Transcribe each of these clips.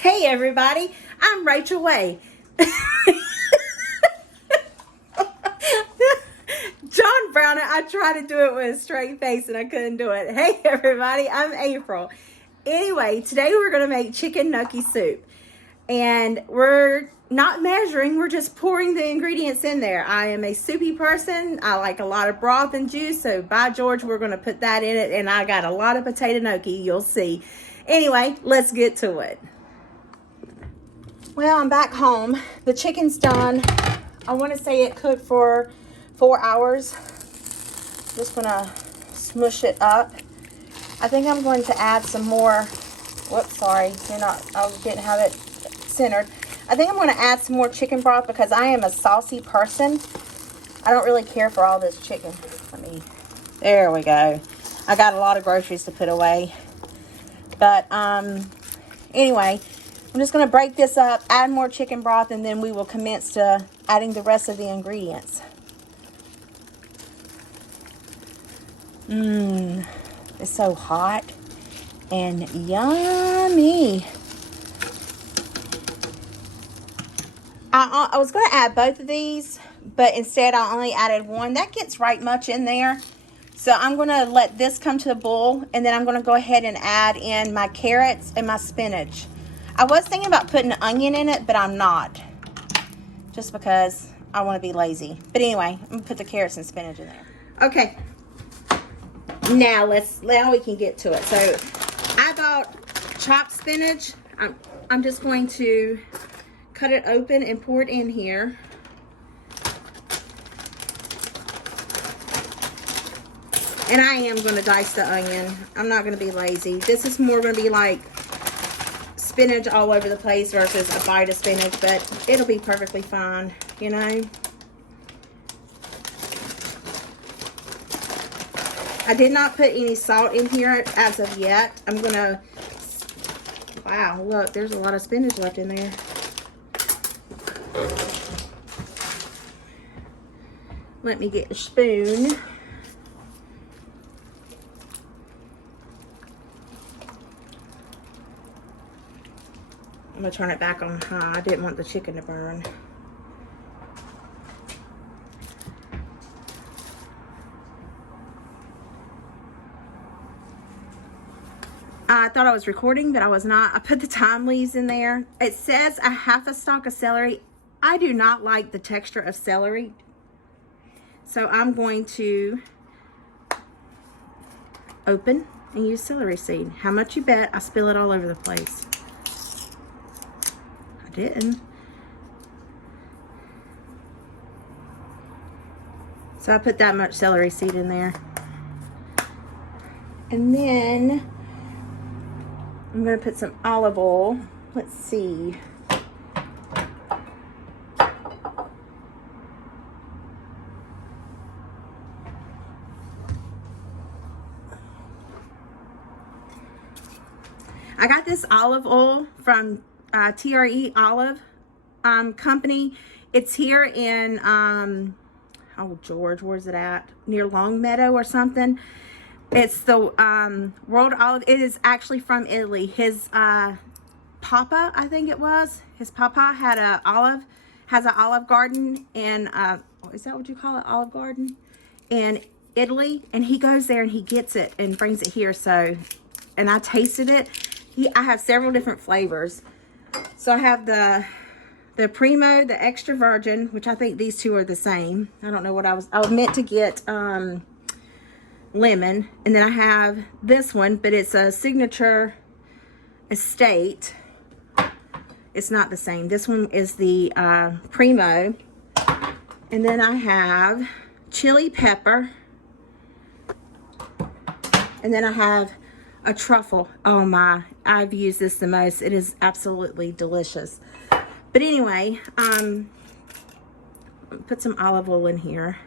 Hey everybody, I'm Rachel Way. John Brown, I tried to do it with a straight face and I couldn't do it. Hey everybody, I'm April. Anyway, today we're going to make chicken gnocchi soup. And we're not measuring, we're just pouring the ingredients in there. I am a soupy person. I like a lot of broth and juice, so by George, we're going to put that in it. And I got a lot of potato gnocchi, you'll see. Anyway, let's get to it. Well, I'm back home. The chicken's done. I want to say it cooked for 4 hours. Just gonna smush it up. I think I'm going to add some more. Whoops, sorry. I didn't have it centered. I think I'm going to add some more chicken broth because I am a saucy person. I don't really care for all this chicken. There we go. I got a lot of groceries to put away. But anyway, I'm just going to break this up, add more chicken broth, and then we will commence to adding the rest of the ingredients. It's so hot and yummy. I was going to add both of these, but instead I only added one. That gets right much in there. So I'm going to let this come to a boil, and then I'm going to go ahead and add in my carrots and my spinach. I was thinking about putting an onion in it, but I'm not. Just because I want to be lazy. But anyway, I'm going to put the carrots and spinach in there. Okay. Now we can get to it. So I bought chopped spinach. I'm just going to cut it open and pour it in here. And I am going to dice the onion. I'm not going to be lazy. This is more going to be like spinach all over the place versus a bite of spinach, but it'll be perfectly fine, you know. I did not put any salt in here as of yet. I'm going to, wow, look, there's a lot of spinach left in there. Let me get a spoon. I'm going to turn it back on high. I didn't want the chicken to burn. I thought I was recording, but I was not. I put the thyme leaves in there. It says a half a stalk of celery. I do not like the texture of celery. So I'm going to open and use celery seed. How much you bet I spill it all over the place? I didn't. So I put that much celery seed in there. And then I'm going to put some olive oil. Let's see. I got this olive oil from TRE Olive Company. It's here in, oh George, where's it at? Near Longmeadow or something. It's the World Olive. It is actually from Italy. His papa, I think it was. His papa has an olive garden in, is that what you call it? Olive garden? In Italy. And he goes there and he gets it and brings it here. So, and I tasted it. I have several different flavors. So I have the Primo, the extra virgin, which I think these two are the same. I don't know what I was meant to get lemon. And then I have this one, but it's a signature estate. It's not the same. This one is the Primo. And then I have chili pepper. And then I have a truffle. Oh my, I've used this the most. It is absolutely delicious. But anyway, put some olive oil in here.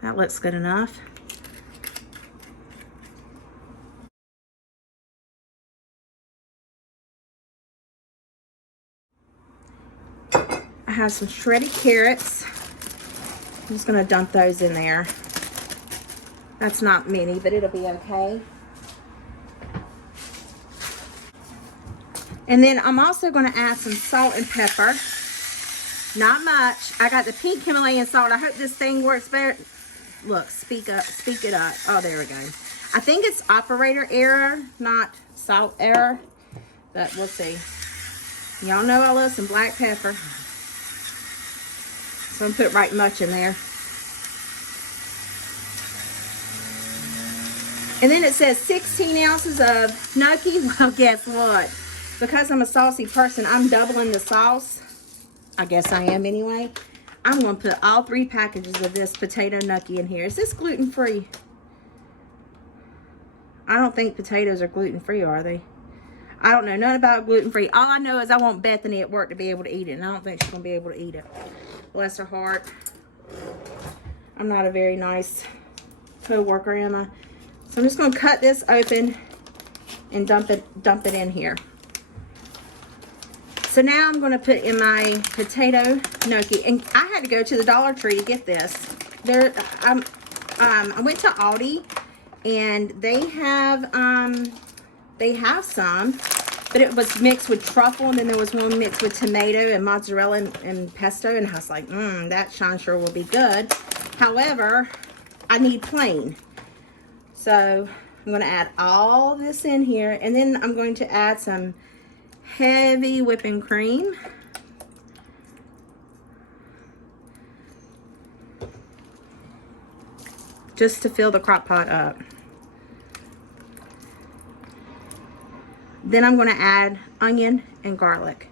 That looks good enough. I have some shredded carrots. I'm just gonna dump those in there. That's not many, but it'll be okay. And then I'm also going to add some salt and pepper. Not much. I got the pink Himalayan salt. I hope this thing works better. Look, speak up, speak it up. Oh, there we go. I think it's operator error, not salt error. But we'll see. Y'all know I love some black pepper. So I'm going to put right much in there. And then it says 16 ounces of gnocchi. Well, guess what? Because I'm a saucy person, I'm doubling the sauce. I guess I am anyway. I'm going to put all 3 packages of this potato gnocchi in here. Is this gluten-free? I don't think potatoes are gluten-free, are they? I don't know nothing about gluten-free. All I know is I want Bethany at work to be able to eat it, and I don't think she's going to be able to eat it. Bless her heart. I'm not a very nice co-worker, am I? So I'm just going to cut this open and dump it in here. So now I'm going to put in my potato gnocchi, and I had to go to the Dollar Tree to get this. I went to Aldi, and they have some, but it was mixed with truffle, and then there was one mixed with tomato and mozzarella and pesto, and I was like, that sure will be good. However, I need plain. So I'm going to add all this in here, and then I'm going to add some heavy whipping cream. Just to fill the crock pot up. Then I'm going to add onion and garlic.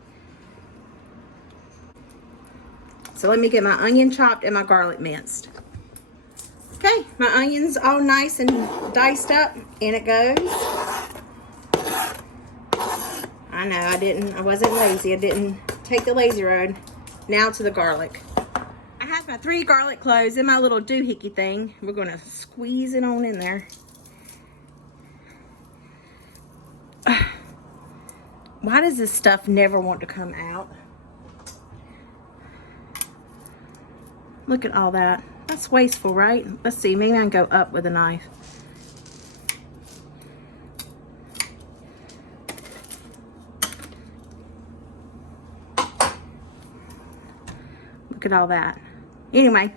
So let me get my onion chopped and my garlic minced. Okay, my onion's all nice and diced up, and it goes. I know, I wasn't lazy. I didn't take the lazy road. Now to the garlic. I have my 3 garlic cloves in my little doohickey thing. We're going to squeeze it on in there. Why does this stuff never want to come out? Look at all that. That's wasteful, right? Let's see, maybe I can go up with a knife. Look at all that. Anyway,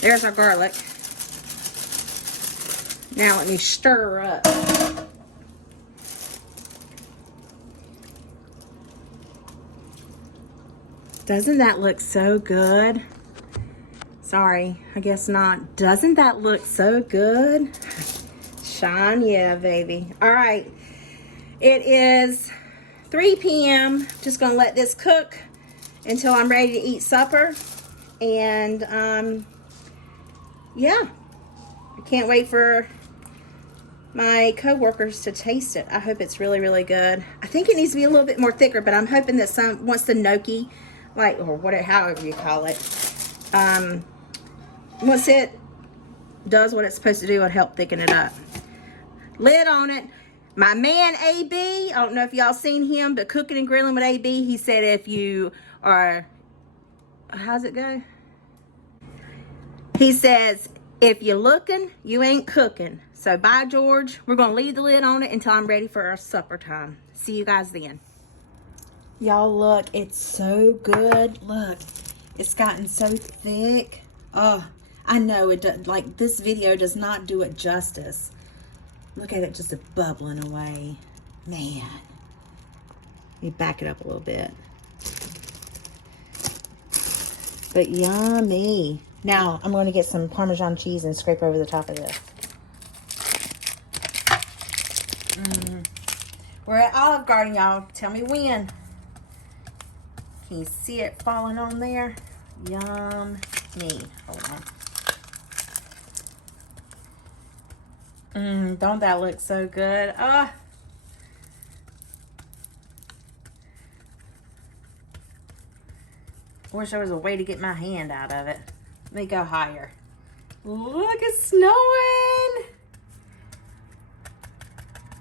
there's our garlic. Now let me stir her up. Doesn't that look so good? Sorry, I guess not. Doesn't that look so good? Shine, yeah, baby. All right, it is 3 p.m. Just gonna let this cook until I'm ready to eat supper. And yeah, I can't wait for my co-workers to taste it. I hope it's really, really good. I think it needs to be a little bit more thicker, but I'm hoping that once the gnocchi, like, or whatever, however you call it, once it does what it's supposed to do, it'll help thicken it up. Lid on it. My man AB, I don't know if y'all seen him, but Cooking and Grilling with AB, he said if you are, how's it go? He says, if you're looking, you ain't cooking. So bye, George. We're going to leave the lid on it until I'm ready for our supper time. See you guys then. Y'all, look, it's so good. Look, it's gotten so thick. Oh, I know it does, like, this video does not do it justice. Look at it just bubbling away. Man. Let me back it up a little bit. But yummy. Now, I'm going to get some Parmesan cheese and scrape over the top of this. We're at Olive Garden, y'all. Tell me when. Can you see it falling on there? Yummy. Hold on. Don't that look so good? Wish there was a way to get my hand out of it. Let me go higher. Look, it's snowing.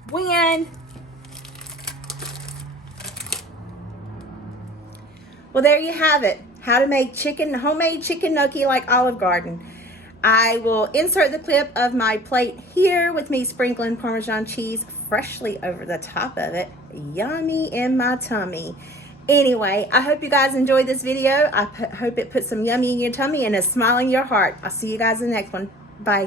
When? Well, there you have it. How to make homemade chicken gnocchi like Olive Garden. I will insert the clip of my plate here with me sprinkling Parmesan cheese freshly over the top of it. Yummy in my tummy. Anyway, I hope you guys enjoyed this video. I hope it put some yummy in your tummy and a smile in your heart. I'll see you guys in the next one. Bye.